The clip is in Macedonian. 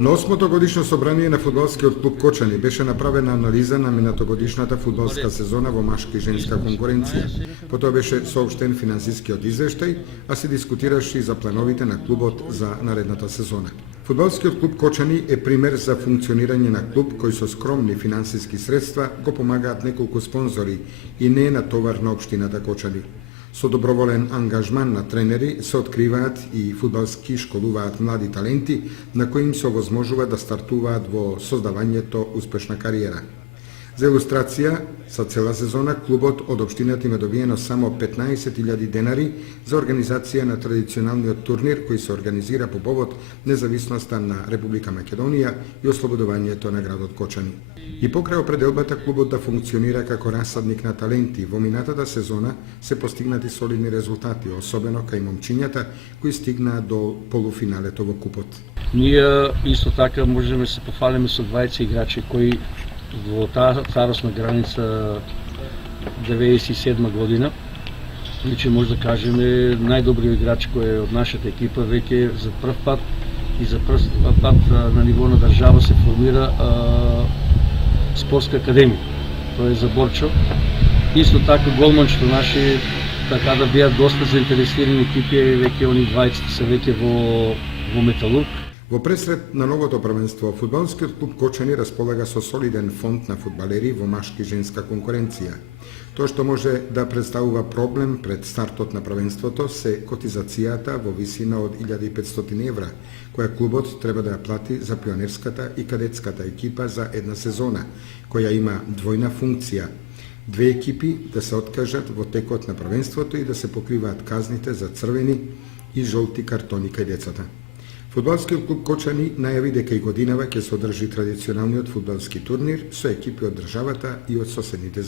На 8-то годишно собрание на фудбалскиот клуб Кочани беше направена анализа на минатогодишната фудбалска сезона во машка и женска конкуренција. Потоа беше соопштен финансискиот извештај, а се дискутираше и за плановите на клубот за наредната сезона. Фудбалскиот клуб Кочани е пример за функционирање на клуб кој со скромни финансиски средства го помагаат неколку спонзори и не е натовар на општината Кочани. Со доброволен ангажман на тренери се откриваат и фудбалски школуваат млади таленти на кои им се овозможува да стартуваат во создавањето успешна кариера. За илустрација, за цела сезона клубот од општината има добиено само 15.000 денари за организација на традиционалниот турнир кој се организира по повод независноста на Република Македонија и ослободувањето на градот Кочани. И покрај определбата клубот да функционира како расадник на таленти, во минатата сезона се постигнати солидни резултати, особено кај момчињата кои стигнаа до полуфиналето во купот. Ние исто така можеме се пофалиме со 20 играчи кои во таа старосна граница 97 година, значи може да кажеме најдобриот играч кој е од нашата екипа веќе за прв пат на ниво на држава се формира спортска академија. Тоа е за Борчо. Исто така голманчето наши така да бидат доста заинтересирани екипи, веќе они 20 се веќе во Металург. Во пресред на новото првенство, фудбалскиот клуб Кочани располага со солиден фонд на фудбалери во машка и женска конкуренција. Тоа што може да представува проблем пред стартот на првенството се котизацијата во висина од 1500 евра, која клубот треба да ја плати за пионерската и кадетската екипа за една сезона, која има двојна функција. Две екипи да се откажат во текот на првенството и да се покриваат казните за црвени и жолти картони кај децата. Фудбалскиот клуб Кочани најави дека и годинава ќе се одржи традиционалниот фудбалски турнир со екипи од државата и од соседните